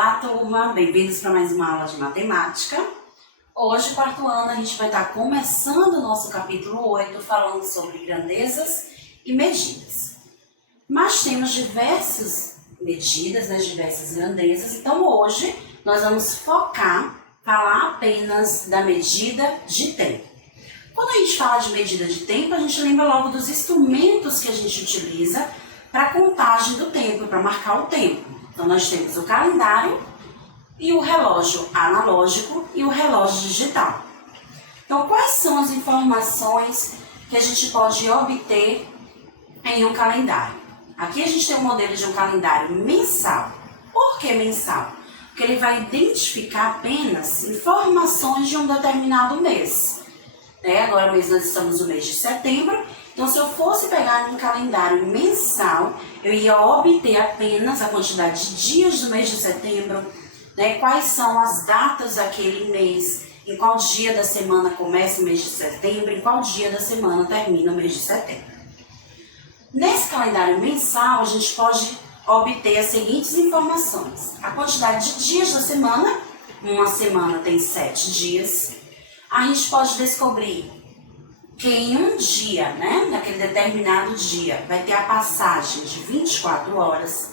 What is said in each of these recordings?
Olá, turma! Bem-vindos para mais uma aula de matemática. Hoje, quarto ano, a gente vai estar começando o nosso capítulo 8, falando sobre grandezas e medidas. Mas temos diversas medidas, diversas grandezas, então hoje nós vamos falar apenas da medida de tempo. Quando a gente fala de medida de tempo, a gente lembra logo dos instrumentos que a gente utiliza para a contagem do tempo, para marcar o tempo. Então, nós temos o calendário e o relógio analógico e o relógio digital. Então, quais são as informações que a gente pode obter em um calendário? Aqui a gente tem um modelo de um calendário mensal. Por que mensal? Porque ele vai identificar apenas informações de um determinado mês. Agora mesmo nós estamos no mês de setembro. Então, se eu fosse pegar um calendário mensal, eu ia obter apenas a quantidade de dias do mês de setembro, quais são as datas daquele mês, em qual dia da semana começa o mês de setembro, em qual dia da semana termina o mês de setembro. Nesse calendário mensal, a gente pode obter as seguintes informações. A quantidade de dias da semana, uma semana tem 7 dias. A gente pode descobrir que em um dia, naquele determinado dia, vai ter a passagem de 24 horas.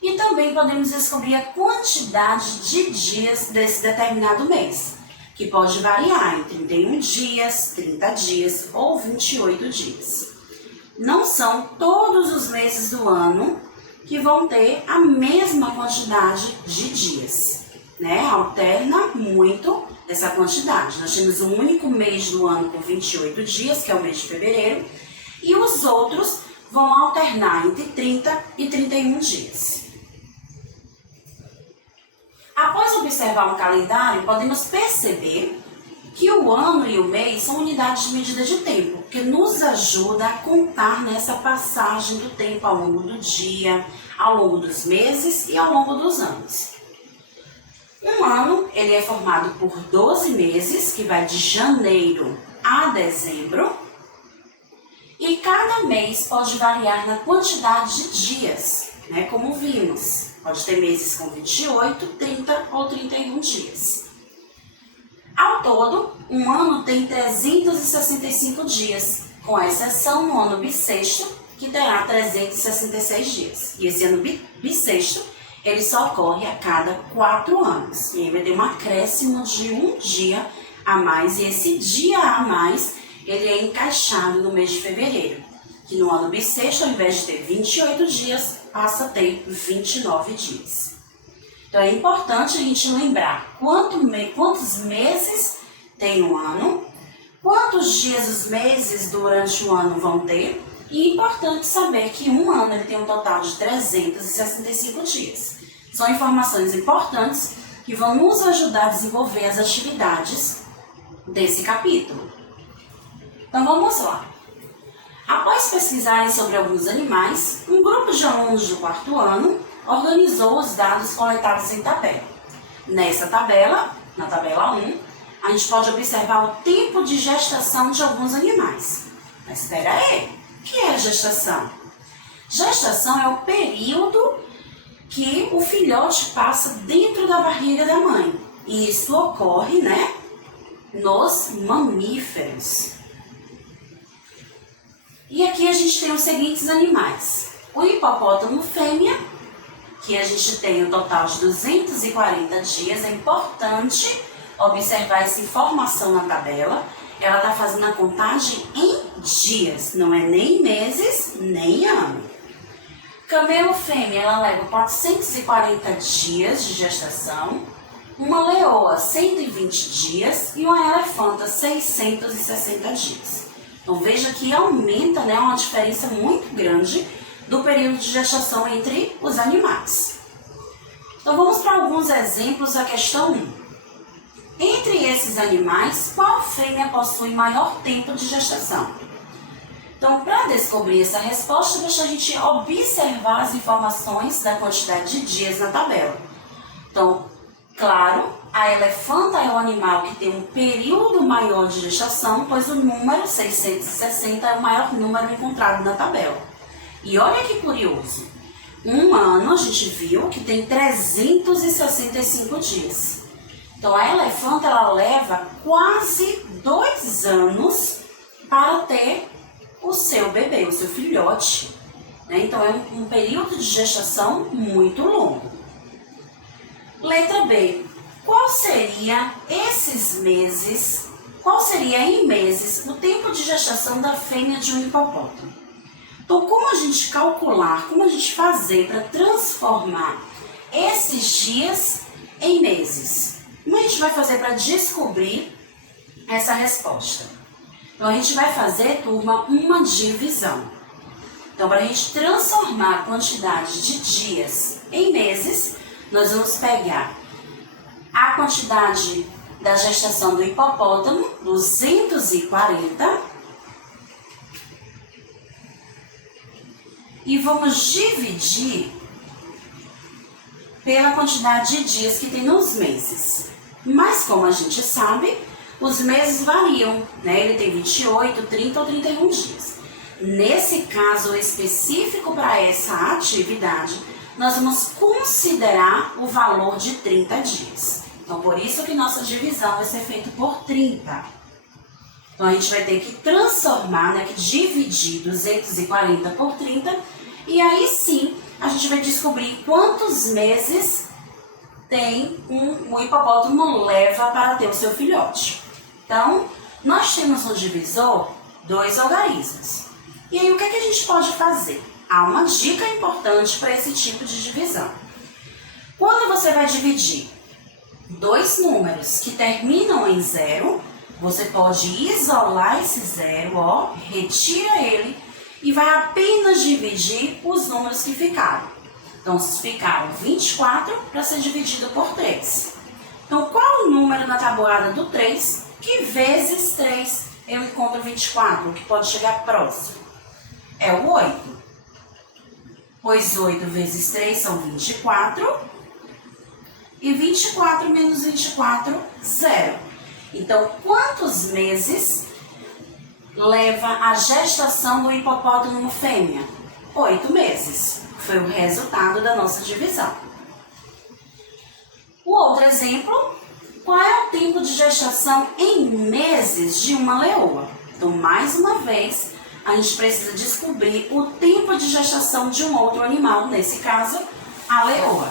E também podemos descobrir a quantidade de dias desse determinado mês, que pode variar em 31 dias, 30 dias ou 28 dias. Não são todos os meses do ano que vão ter a mesma quantidade de dias, Alterna muito essa quantidade. Nós temos um único mês do ano com 28 dias, que é o mês de fevereiro, e os outros vão alternar entre 30 e 31 dias. Após observar um calendário, podemos perceber que o ano e o mês são unidades de medida de tempo, que nos ajuda a contar nessa passagem do tempo ao longo do dia, ao longo dos meses e ao longo dos anos. Um ano, ele é formado por 12 meses, que vai de janeiro a dezembro, e cada mês pode variar na quantidade de dias, como vimos. Pode ter meses com 28, 30 ou 31 dias. Ao todo, um ano tem 365 dias, com exceção no ano bissexto, que terá 366 dias. E esse ano bissexto, ele só ocorre a cada 4 anos. E aí vai ter um acréscimo de um dia a mais. E esse dia a mais, ele é encaixado no mês de fevereiro. Que no ano bissexto, ao invés de ter 28 dias, passa a ter 29 dias. Então é importante a gente lembrar quantos meses tem um ano, quantos dias os meses durante o ano vão ter. E é importante saber que um ano ele tem um total de 365 dias. São informações importantes que vão nos ajudar a desenvolver as atividades desse capítulo. Então vamos lá. Após pesquisarem sobre alguns animais, um grupo de alunos do quarto ano organizou os dados coletados em tabela. Nessa tabela, na tabela 1, a gente pode observar o tempo de gestação de alguns animais. Mas espera aí, o que é gestação? Gestação é o período que o filhote passa dentro da barriga da mãe. E isso ocorre, nos mamíferos. E aqui a gente tem os seguintes animais. O hipopótamo fêmea, que a gente tem um total de 240 dias. É importante observar essa informação na tabela. Ela está fazendo a contagem em dias, não é nem meses, nem ano. Camelo fêmea, ela leva 440 dias de gestação, uma leoa 120 dias e uma elefanta 660 dias. Então veja que aumenta, uma diferença muito grande do período de gestação entre os animais. Então vamos para alguns exemplos da questão 1. Entre esses animais, qual fêmea possui maior tempo de gestação? Então, para descobrir essa resposta, deixa a gente observar as informações da quantidade de dias na tabela. Então, claro, a elefanta é o animal que tem um período maior de gestação, pois o número 660 é o maior número encontrado na tabela. E olha que curioso, Um ano, a gente viu que tem 365 dias. Então, a elefanta, ela leva quase 2 anos para ter o seu bebê, o seu filhote. Né? Então, é um período de gestação muito longo. Letra B. Qual seria em meses o tempo de gestação da fêmea de um hipopótamo? Então, como a gente calcular, como a gente fazer para transformar esses dias em meses? Como a gente vai fazer para descobrir essa resposta? Então, a gente vai fazer, turma, uma divisão. Então, para a gente transformar a quantidade de dias em meses, nós vamos pegar a quantidade da gestação do hipopótamo, 240, e vamos dividir pela quantidade de dias que tem nos meses. Mas como a gente sabe, os meses variam, né? Ele tem 28, 30 ou 31 dias. Nesse caso específico para essa atividade, nós vamos considerar o valor de 30 dias. Então, por isso que nossa divisão vai ser feita por 30. Então, a gente vai ter que transformar, né, que dividir 240 por 30, e aí sim, a gente vai descobrir quantos meses tem o hipopótamo leva para ter o seu filhote. Então, nós temos no divisor 2 algarismos. E aí, o que é que a gente pode fazer? Há uma dica importante para esse tipo de divisão. Quando você vai dividir 2 números que terminam em 0, você pode isolar esse 0, ó, retira ele e vai apenas dividir os números que ficaram. Então, ficaram 24 para ser dividido por 3. Então, qual o número na tabuada do 3 que vezes 3 eu encontro 24, que pode chegar próximo? É o 8. Pois 8 vezes 3 são 24. E 24 menos 24, 0. Então, quantos meses leva a gestação do hipopótamo fêmea? 8 meses. Foi o resultado da nossa divisão. O outro exemplo, qual é o tempo de gestação em meses de uma leoa? Então, mais uma vez, a gente precisa descobrir o tempo de gestação de um outro animal, nesse caso, a leoa.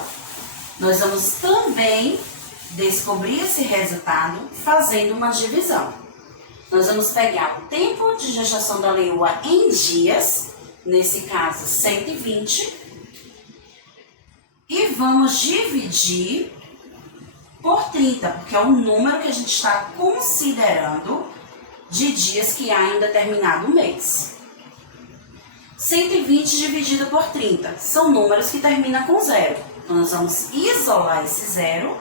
Nós vamos também descobrir esse resultado fazendo uma divisão. Nós vamos pegar o tempo de gestação da leoa em dias, nesse caso 120, e vamos dividir por 30, porque é o número que a gente está considerando de dias que há em determinado mês. 120 dividido por 30 são números que terminam com 0. Então, nós vamos isolar esse 0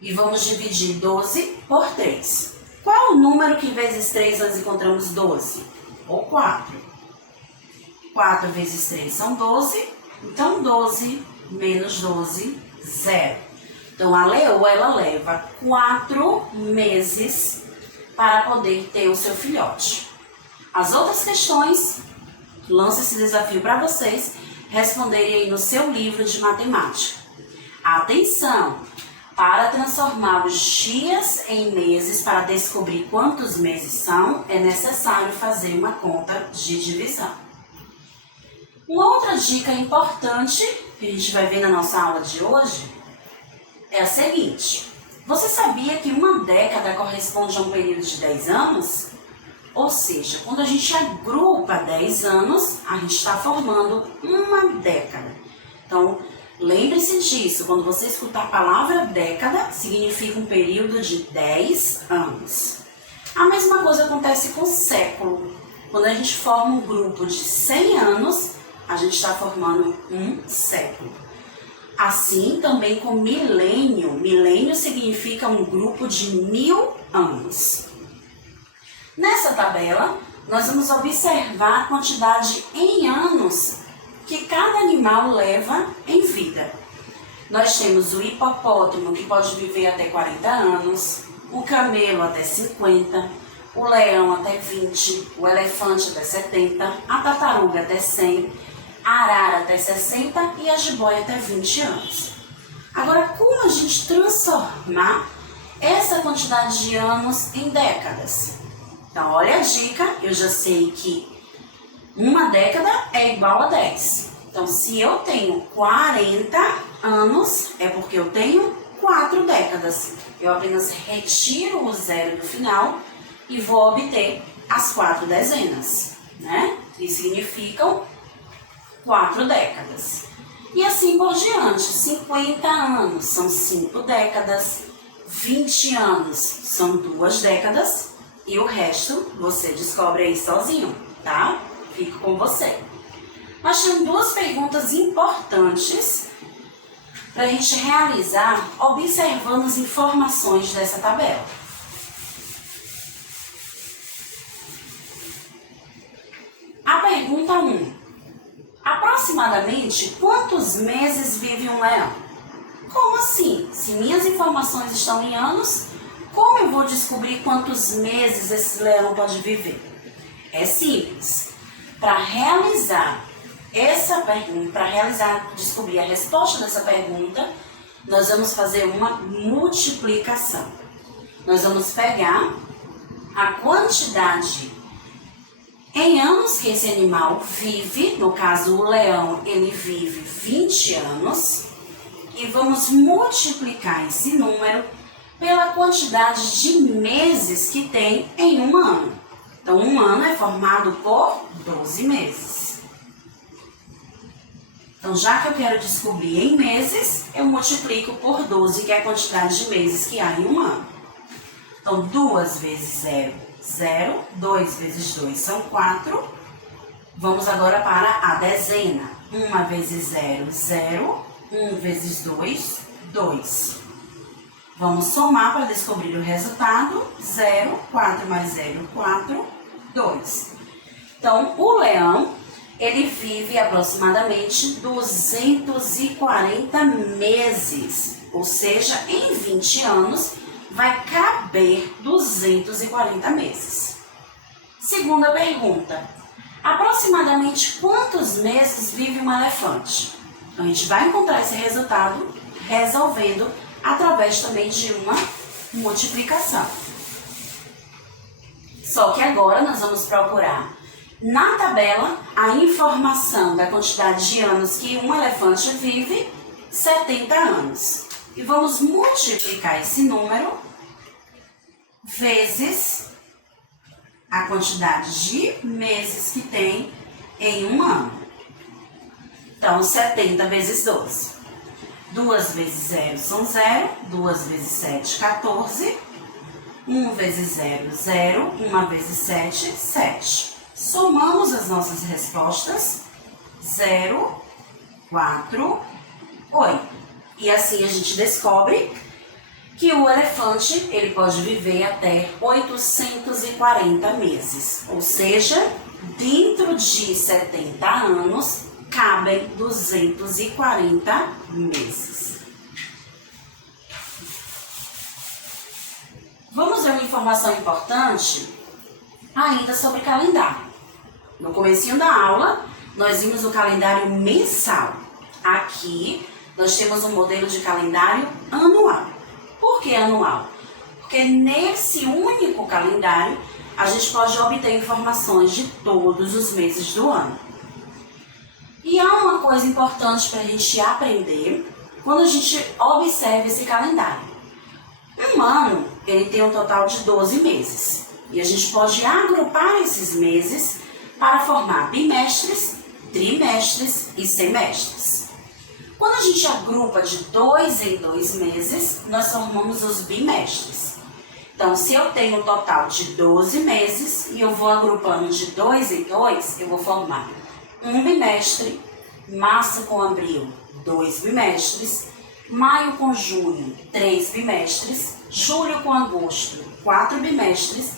e vamos dividir 12 por 3. Qual o número que vezes 3 nós encontramos 12? Ou 4. 4 vezes 3 são 12, então 12 menos 12, 0. Então, a leoa, ela leva 4 meses para poder ter o seu filhote. As outras questões, lanço esse desafio para vocês responderem aí no seu livro de matemática. Atenção! Para transformar os dias em meses, para descobrir quantos meses são, é necessário fazer uma conta de divisão. Uma outra dica importante que a gente vai ver na nossa aula de hoje é a seguinte. Você sabia que uma década corresponde a um período de 10 anos? Ou seja, quando a gente agrupa 10 anos, a gente está formando uma década. Então, lembre-se disso. Quando você escutar a palavra década, significa um período de 10 anos. A mesma coisa acontece com o século. Quando a gente forma um grupo de 100 anos, a gente está formando um século. Assim também com milênio. Milênio significa um grupo de 1000 anos. Nessa tabela, nós vamos observar a quantidade em anos que cada animal leva em vida. Nós temos o hipopótamo, que pode viver até 40 anos, o camelo até 50, o leão até 20, o elefante até 70, a tartaruga até 100, a arara até 60 e a jiboia até 20 anos. Agora, como a gente transformar essa quantidade de anos em décadas? Então, olha a dica, eu já sei que uma década é igual a 10. Então, se eu tenho 40 anos, é porque eu tenho 4 décadas. Eu apenas retiro o zero do final e vou obter as 4 dezenas, né? Que significam 4 décadas. E assim por diante, 50 anos são 5 décadas, 20 anos são 2 décadas e o resto você descobre aí sozinho, tá? Fico com você. Nós temos 2 perguntas importantes para a gente realizar observando as informações dessa tabela. A pergunta 1. Aproximadamente quantos meses vive um leão? Como assim? Se minhas informações estão em anos, como eu vou descobrir quantos meses esse leão pode viver? É simples. Para realizar essa pergunta, descobrir a resposta dessa pergunta, nós vamos fazer uma multiplicação. Nós vamos pegar a quantidade em anos que esse animal vive, no caso o leão, ele vive 20 anos, e vamos multiplicar esse número pela quantidade de meses que tem em um ano. Então, um ano é formado por 12 meses. Então, já que eu quero descobrir em meses, eu multiplico por 12, que é a quantidade de meses que há em um ano. Então, 2 vezes 0, 0. 2 vezes 2 são 4. Vamos agora para a dezena. 1 vezes 0, 0. 1 vezes 2, 2. Vamos somar para descobrir o resultado. 0, 4 mais 0, 4, 2. Então, o leão, ele vive aproximadamente 240 meses. Ou seja, em 20 anos, vai caber 240 meses. Segunda pergunta. Aproximadamente quantos meses vive um elefante? Então, a gente vai encontrar esse resultado resolvendo através também de uma multiplicação. Só que agora nós vamos procurar na tabela a informação da quantidade de anos que um elefante vive, 70 anos. E vamos multiplicar esse número vezes a quantidade de meses que tem em um ano. Então, 70 vezes 12. 2 vezes 0 são 0. 2 vezes 7, 14. 1 vezes 0, 0. 1 vezes 7, 7. Somamos as nossas respostas. 0, 4, 8. E assim a gente descobre que o elefante ele pode viver até 840 meses. Ou seja, dentro de 70 anos, cabem 240 meses. Vamos ver uma informação importante ainda sobre calendário. No comecinho da aula, nós vimos o calendário mensal. Aqui, nós temos um modelo de calendário anual. Por que anual? Porque nesse único calendário, a gente pode obter informações de todos os meses do ano. E há uma coisa importante para a gente aprender quando a gente observa esse calendário. Um ano, ele tem um total de 12 meses. E a gente pode agrupar esses meses para formar bimestres, trimestres e semestres. Quando a gente agrupa de 2 em 2 meses, nós formamos os bimestres. Então, se eu tenho um total de 12 meses e eu vou agrupando de 2 em 2, eu vou formar um bimestre, março com abril, 2 bimestres, maio com junho, 3 bimestres, julho com agosto, 4 bimestres,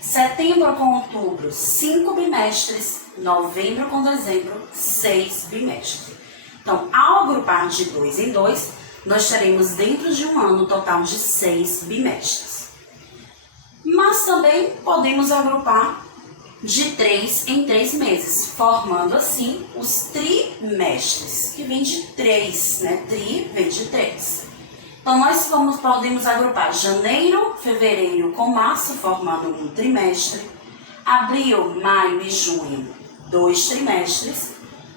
setembro com outubro, 5 bimestres, novembro com dezembro, 6 bimestres. Então, ao agrupar de 2 em 2, nós teremos dentro de um ano um total de 6 bimestres. Mas também podemos agrupar de 3 em 3 meses, formando assim os trimestres, que vem de 3, né? Tri vem de 3. Então, nós podemos agrupar janeiro, fevereiro com março, formando um trimestre. Abril, maio e junho, 2 trimestres.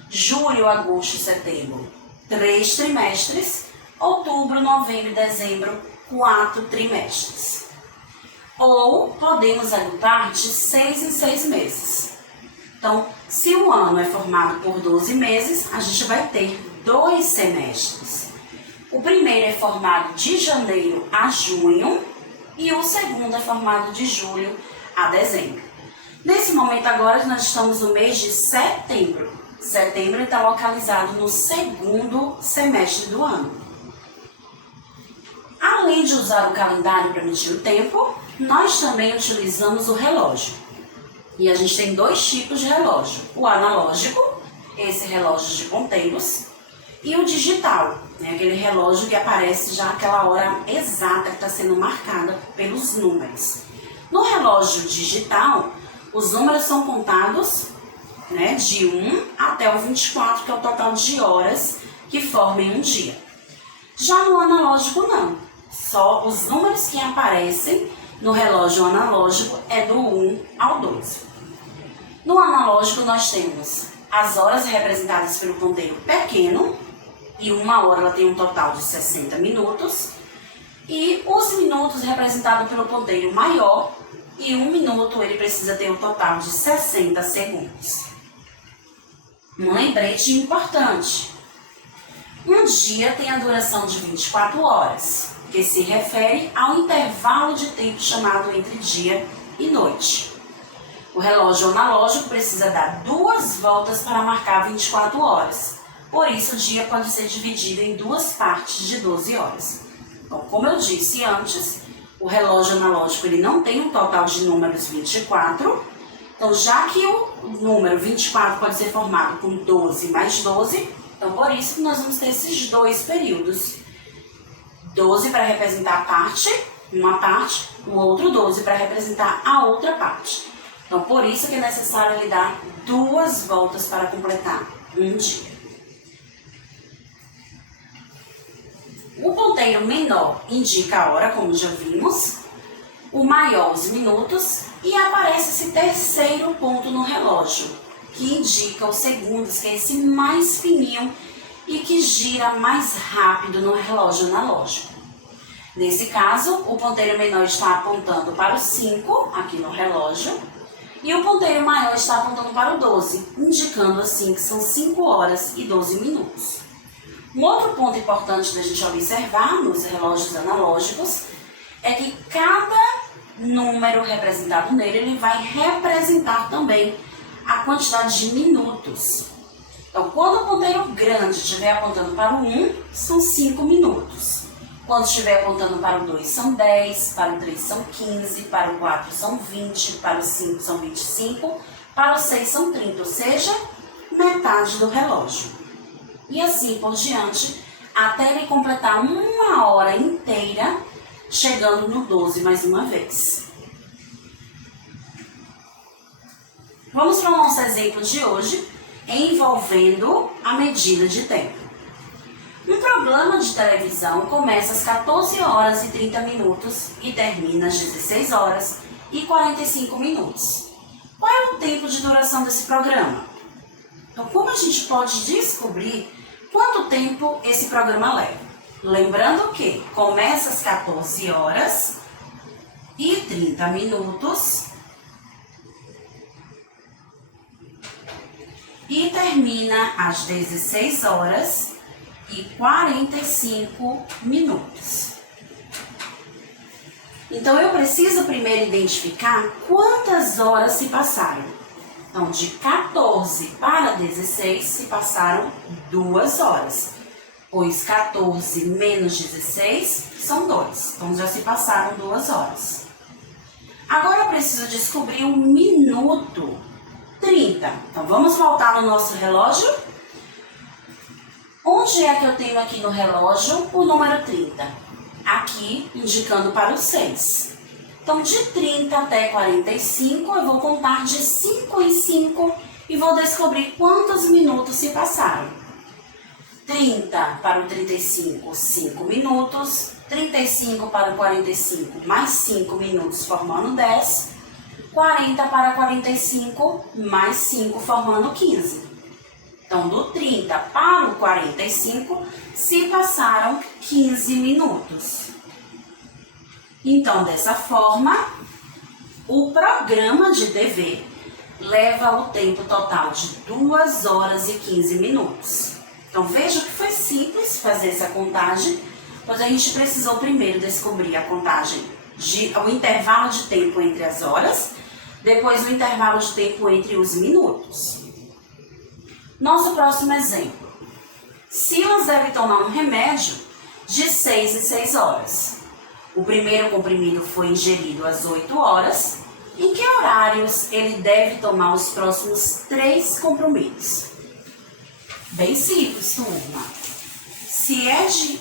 Julho, agosto e setembro, 3 trimestres. Outubro, novembro e dezembro, 4 trimestres. Ou podemos agrupar de 6 em 6 meses. Então, se o ano é formado por 12 meses, a gente vai ter 2 semestres. O primeiro é formado de janeiro a junho e o segundo é formado de julho a dezembro. Nesse momento agora, nós estamos no mês de setembro. Setembro está localizado no segundo semestre do ano. Além de usar o calendário para medir o tempo, nós também utilizamos o relógio. E a gente tem 2 tipos de relógio. O analógico, esse relógio de ponteiros, e o digital, né? Aquele relógio que aparece já aquela hora exata que está sendo marcada pelos números. No relógio digital, os números são contados, né, de 1 até o 24, que é o total de horas que formem um dia. Já no analógico não, só os números que aparecem no relógio analógico é do 1 ao 12. No analógico nós temos as horas representadas pelo ponteiro pequeno, e uma hora ela tem um total de 60 minutos, e os minutos representados pelo ponteiro maior, e 1 minuto ele precisa ter um total de 60 segundos. Um lembrete importante: um dia tem a duração de 24 horas, que se refere ao intervalo de tempo chamado entre dia e noite. O relógio analógico precisa dar 2 voltas para marcar 24 horas. Por isso, o dia pode ser dividido em 2 partes de 12 horas. Então, como eu disse antes, o relógio analógico ele não tem um total de números 24. Então, já que o número 24 pode ser formado com 12 mais 12, então por isso que nós vamos ter esses 2 períodos. 12 para representar uma parte, o outro 12 para representar a outra parte. Então, por isso que é necessário ele dar 2 voltas para completar um dia. O ponteiro menor indica a hora, como já vimos, o maior os minutos, e aparece esse terceiro ponto no relógio, que indica os segundos, que é esse mais fininho e que gira mais rápido no relógio analógico. Nesse caso, o ponteiro menor está apontando para o 5, aqui no relógio, e o ponteiro maior está apontando para o 12, indicando assim que são 5 horas e 12 minutos. Um outro ponto importante da gente observar nos relógios analógicos é que cada número representado nele, ele vai representar também a quantidade de minutos. Então, quando o ponteiro grande estiver apontando para o 1, são 5 minutos. Quando estiver apontando para o 2, são 10, para o 3 são 15, para o 4 são 20, para o 5 são 25, para o 6 são 30, ou seja, metade do relógio. E assim por diante, até ele completar 1 hora inteira, chegando no 12 mais uma vez. Vamos para o nosso exemplo de hoje, envolvendo a medida de tempo. Um programa de televisão começa às 14 horas e 30 minutos e termina às 16 horas e 45 minutos. Qual é o tempo de duração desse programa? Então, como a gente pode descobrir quanto tempo esse programa leva? Lembrando que começa às 14 horas e 30 minutos e termina às 16 horas e 45 minutos. Então, eu preciso primeiro identificar quantas horas se passaram. Então, de 14 para 16 se passaram 2 horas, pois 14 menos 16 são 2. Então, já se passaram 2 horas. Agora, eu preciso descobrir o minuto 30. Então, vamos voltar no nosso relógio. Onde é que eu tenho aqui no relógio o número 30? Aqui, indicando para o 6. Então, de 30 até 45, eu vou contar de 5 em 5 e vou descobrir quantos minutos se passaram. 30 para o 35, 5 minutos. 35 para o 45, mais 5 minutos, formando 10. 40 para 45, mais 5, formando 15. Então, do 30 para o 45, se passaram 15 minutos. Então, dessa forma, o programa de TV leva o tempo total de 2 horas e 15 minutos. Então, veja que foi simples fazer essa contagem, pois a gente precisou primeiro descobrir a contagem, o intervalo de tempo entre as horas, depois o intervalo de tempo entre os minutos. Nosso próximo exemplo. Silas deve tomar um remédio de 6 em 6 horas. O primeiro comprimido foi ingerido às 8 horas. Em que horários ele deve tomar os próximos 3 comprimidos? Bem simples, turma. Se é de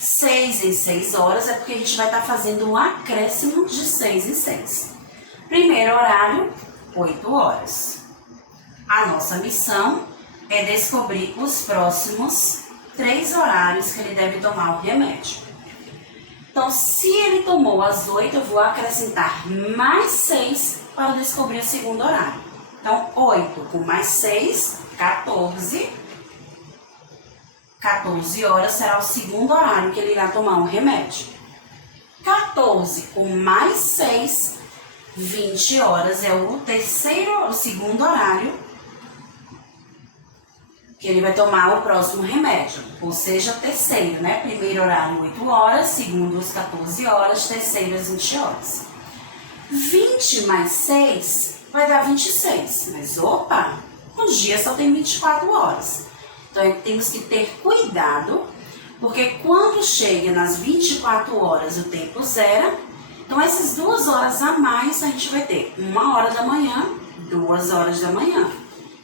6 em 6 horas, é porque a gente vai estar fazendo um acréscimo de 6 em 6. Primeiro horário, 8 horas. A nossa missão é descobrir os próximos 3 horários que ele deve tomar o remédio. Então, se ele tomou às 8, eu vou acrescentar mais 6 para descobrir o segundo horário. Então, 8 com mais 6, 14. 14 horas será o segundo horário que ele irá tomar o remédio. 14 com mais 6, 20 horas é o segundo horário que ele vai tomar o próximo remédio, ou seja, terceiro, né? Primeiro horário, 8 horas, segundo, às 14 horas, terceiro, às 20 horas. 20 mais 6 vai dar 26, mas opa, um dia só tem 24 horas. Então, temos que ter cuidado, porque quando chega nas 24 horas o tempo zera, então essas 2 horas a mais a gente vai ter 1 hora da manhã, 2 horas da manhã.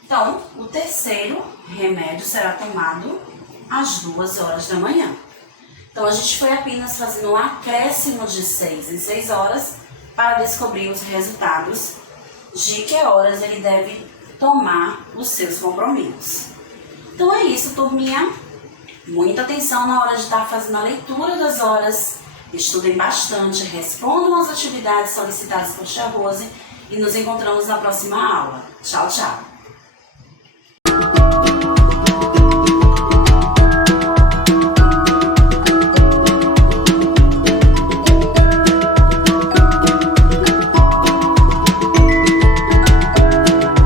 Então, o terceiro remédio será tomado às 2 horas da manhã. Então, a gente foi apenas fazendo um acréscimo de 6 em 6 horas para descobrir os resultados de que horas ele deve tomar os seus compromissos. Então, é isso, turminha. Muita atenção na hora de estar fazendo a leitura das horas. Estudem bastante, respondam as atividades solicitadas por Tia Rose e nos encontramos na próxima aula. Tchau, tchau!